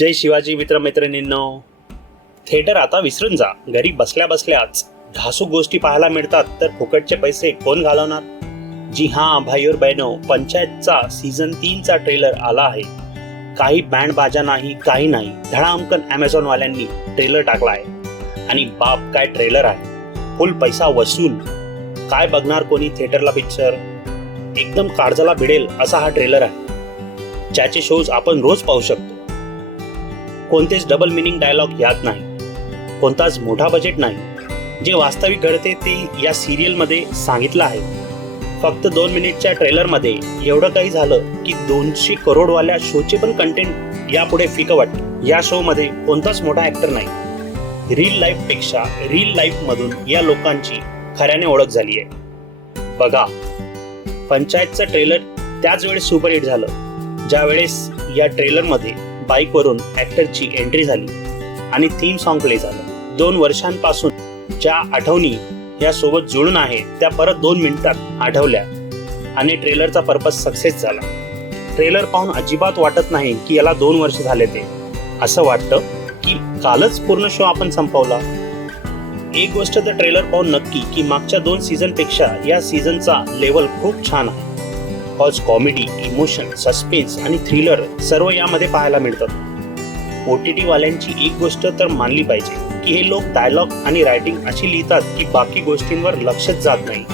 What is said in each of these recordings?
जय Shivaji मित्रमैत्रिणींनो. Theatre आता विसरून जा. घरी बसल्या बसल्याच धासूक गोष्टी पाहायला मिळतात, तर फुकटचे पैसे कोण घालवणार? जी हां भाई और बहनों, पंचायतचा सीझन 3चा ट्रेलर आला आहे. काही बँड बाजा नाही, काही नाही, धडामकन अमेझॉन वाल्यांनी ट्रेलर टाकला आहे. आणि बाप काय ट्रेलर आहे, फुल पैसा वसूल. काय बघणार कोणी थिएटरला पिक्चर? एकदम काळजाला भिडेल असा हा ट्रेलर आहे, ज्याचे शोज आपण रोज पाहू शकतो. कोणतेच डबल मिनिंग डायलॉग यात नाही, कोणताच मोठा बजेट नाही. जे वास्तविक घडते ते या सिरियलमध्ये सांगितलं आहे. फक्त 2 मिनिटच्या ट्रेलरमध्ये एवढं काही झालं की 200 करोडवाल्या शोचे पण कंटेंट यापुढे फिकं वाटतं. या शो मध्ये कोणताच मोठा ऍक्टर नाही. रिअल लाईफ पेक्षा रिअल लाईफ मधून या लोकांची खऱ्याने ओळख झाली आहे. बघा, पंचायतचं ट्रेलर त्याच वेळेस सुपरहिट झालं ज्या वेळेस या ट्रेलरमध्ये बाईकवरून ऍक्टरची एंट्री झाली आणि थीम सॉन्ग प्ले झालं. 2 वर्षांपासून ज्या आठवणी या सोबत जुळून आहेत त्या परत 2 मिनिटात आठवल्या आणि ट्रेलरचा पर्पज सक्सेस झाला. ट्रेलर पाहून अजिबात वाटत नाही की याला 2 वर्ष झाले. ते असं वाटतं की कालच पूर्ण शो आपण संपवला. एक गोष्ट तर ट्रेलर पाहून नक्की की मागच्या 2 सीझन पेक्षा या सीझनचा लेवल खूप छान आहे. कॉमेडी, इमोशन, सस्पेन्स आणि थ्रिलर सर्व यामध्ये पाहायला मिळतात. OTT वाल्यांची एक गोष्ट तर मानली पाहिजे की हे लोक डायलॉग आणि रायटिंग अशी लिहितात की बाकी गोष्टींवर लक्षच जात नाही.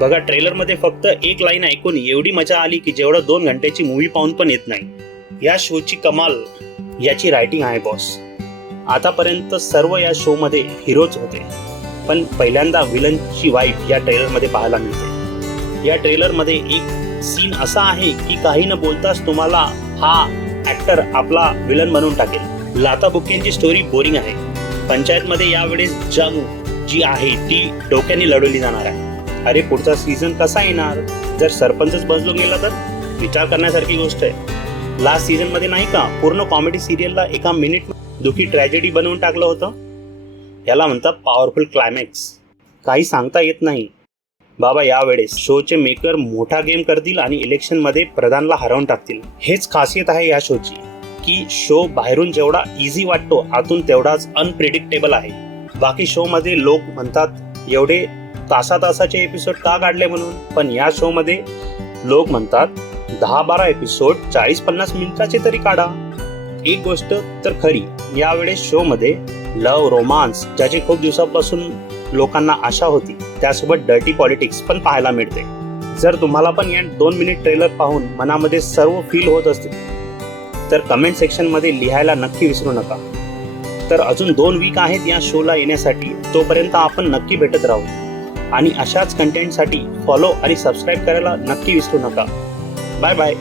बघा, ट्रेलरमध्ये फक्त एक लाईन ऐकून एवढी मजा आली की जेवढं 2 घंट्याची मूवी पाहून पण येत नाही. या शोची कमाल याची रायटिंग आहे बॉस. आतापर्यंत सर्व या शो मध्ये हिरोज होते, पण पहिल्यांदा विलनची वाईफ या ट्रेलरमध्ये पाहायला मिळते. या ट्रेलरमध्ये एक सीन असा आहे की काही न बोलताच तुम्हाला हा ऍक्टर आपला विलन बनवून टाकेल. लाता बुक्केंची स्टोरी बोरिंग आहे. पंचायतमध्ये यावेळेस जंग जी आहे ती डोक्याने लढवली जाणार आहे. अरे, पुढचा सीझन कसा येणार जर सरपंचच बदलून गेला तर? विचार करण्यासारखी गोष्ट आहे. लास्ट सीझन मध्ये नाही का पूर्ण कॉमेडी सिरियलला एका मिनिट दुखी ट्रॅजेडी बनवून टाकलं होतं. याला म्हणतात पॉवरफुल क्लायमॅक्स. काही सांगता येत नाही बाबा. यावेळेस शोचे मेकर मोठा गेम करतील आणि इलेक्शन मध्ये प्रधानला हरवून टाकतील. हेच खासियत आहे या शोची की शो बाहेरून जेवढा इझी वाटतो आतून तेवढाच अनप्रिडिक्टेबल आहे. बाकी शो मध्ये लोक म्हणतात एवढे तासाचे एपिसोड का काढले म्हणून, पण या शो मध्ये लोक म्हणतात 10-12 एपिसोड 40-50 मिनिटाचे तरी काढा. एक गोष्ट तर खरी, यावेळेस शो मध्ये लव्ह, रोमांस ज्याची खूप दिवसापासून लोकांना आशा होती, त्यासोबत डर्टी पॉलिटिक्स पण पाहायला मिळते. जर तुम्हाला पण या 2 मिनिट ट्रेलर पाहून मनामध्ये सर्व फील होत असतील तर कमेंट सेक्शन मध्ये लिहायला नक्की विसरू नका. तर अजून 2 वीक आहेत या शोला येण्यासाठी. तोपर्यंत आपण नक्की भेटत राहू आणि अशाच कंटेंटसाठी फॉलो आणि सबस्क्राईब करायला नक्की विसरू नका. Bye bye.